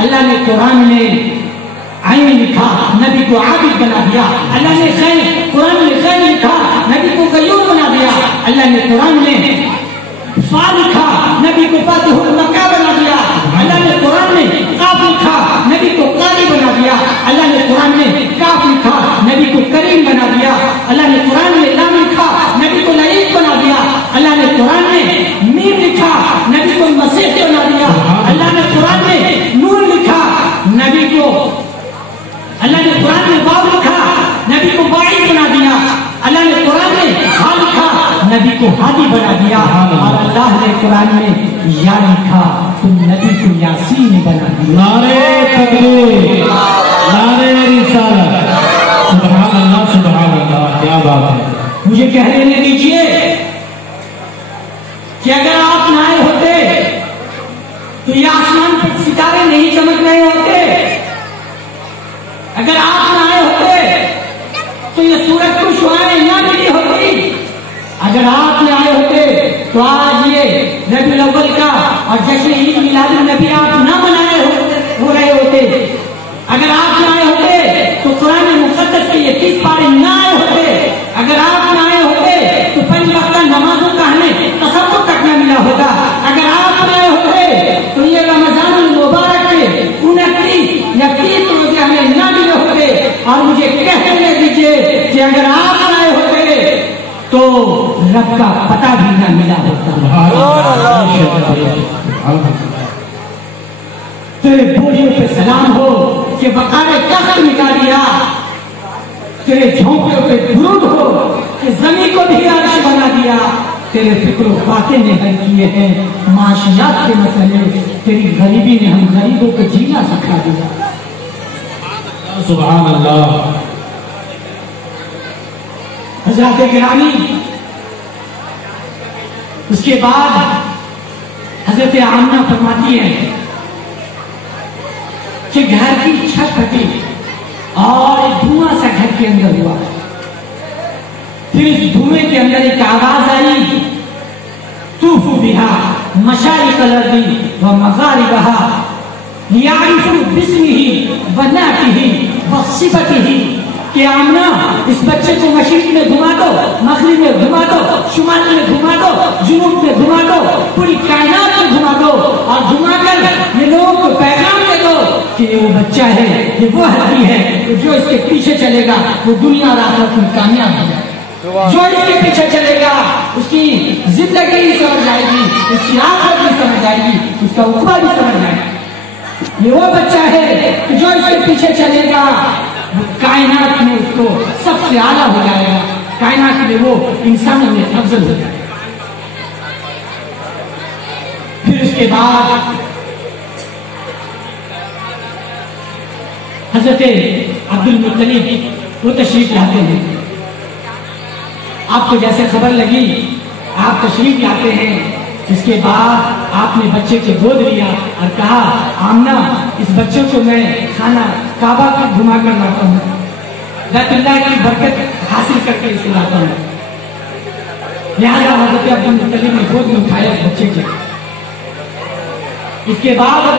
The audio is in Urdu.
اللہ نے قرآن میں عین لکھا، نبی کو عابد بنا دیا. اللہ نے قرآن میں غین لکھا، نبی کو غیور بنا دیا. اللہ نے قرآن میں فا لکھا، نبی کو فاتح مکہ بنا دیا. اللہ نے قرآن میں قاف لکھا، نبی کو قاری بنا دیا. اللہ نے قرآن میں کاف لکھا، نبی کو کریم بنا دیا. اللہ نے قرآن میں لام لکھا، نبی کو لعیب بنا دیا. اللہ نے قرآن میں میم لکھا، نبی کو مسیح بنا دیا. اللہ نے قرآن میں نور لکھا، نبی کو اللہ نے قرآن میں واو لکھا، نبی کو واعظ بنا دیا. اللہ نے قرآن میں ہا لکھا، نبی کو ہادی بنا دیا. اور اللہ نے قرآن میں یا لکھا تو نبی کو یاسین بنا دیا. نعرے تکبیر، نعرے رسالت. سبحان اللہ، سبحان اللہ، کیا بات ہے. مجھے کہہ دینے دیجیے کہ اگر آپ نہ آئے ہوتے تو یہ آسمان پر ستارے نہیں چمک رہے ہوتے. اگر آپ نہ آئے ہوتے تو یہ سورج کو شعاعیں نہ ملی ہوتی. اگر آپ نہ آئے ہوتے تو آج یہ ربیع الاول کا اور جشن عید میلاد النبی آپ نہ منائے ہو رہے ہوتے. اگر آپ نہ آئے ہوتے تو قرآن مقدس کے یہ 30 پارے نہ آئے ہوتے. اگر آپ نہ آئے ہوتے تو 5 وقتہ نمازوں کا ہمیں تصور تک نہ ملا ہوتا. اگر آپ نہ آئے ہوتے تو یہ رمضان المبارک کے 29 یا 30 روزے ہمیں نہ ملے ہوتے. اور مجھے کہنے دیجیے کہ اگر آپ نہ آئے ہوتے تو رب کا پتہ بھی نہ ملا ہوتا. تیرے بوجھوں پہ سلام ہو کہ وقار قہر مٹا دیا. تیرے جھونپڑوں پہ درود ہو کہ زمین کو بھی عرش بنا دیا. تیرے فکر و خاطے نے حل کیے ہیں معاشیات کے مسئلے. تیری غریبی نے ہم غریبوں کو جینا سکھا دیا. سبحان اللہ. حضرات گرامی، اس کے بعد حضرت آمنہ فرماتی ہے کہ گھر کی چھت پھٹی اور دھواں سا گھر کے اندر ہوا. پھر اس دھوئیں کے اندر ایک آواز آئی، طوفوا بها مشارق الارض ومغاربها لیعرفوا باسمه ونعته وصفته. کہ آمنہ اس بچے کو مشرق میں گھما دو، مغرب میں گھما دو، شمال میں گھما دو، جنوب میں گھما دو، پوری کائنات میں گھما دو اور گھما کر یہ لوگوں کو پیغام دے دو کہ یہ وہ بچہ ہے، یہ وہ ہستی ہے کہ جو اس کے پیچھے چلے گا وہ دنیا اور آخرت میں کامیاب ہو جائے. جو اس کے پیچھے چلے گا اس کی زندگی بھی سمجھ جائے گی، اس کی آخرت بھی سمجھ جائے گی، اس کا عقبہ بھی سمجھ جائے گا. یہ وہ بچہ ہے کہ جو اس کے پیچھے چلے گا کائنات میں اس کو سب سے اعلیٰ ہو جائے گا. کائنات میں وہ انسانوں میں افضل ہو جائے گا. پھر اس کے بعد حضرت عبد المطلب وہ تشریف لاتے ہیں. آپ کو جیسے خبر لگی آپ تشریف لاتے ہیں. اس کے بعد آپ نے بچے کو گود لیا اور کہا آمنہ اس بچوں کو میں خانہ کعبہ کا گھما کر لاتا ہوں، بیت اللہ کی برکت حاصل کر کے اسے لاتا ہوں. لہٰذا حضرت عبد المطلب نے گود میں اٹھایا اس بچے کو. اس کے بعد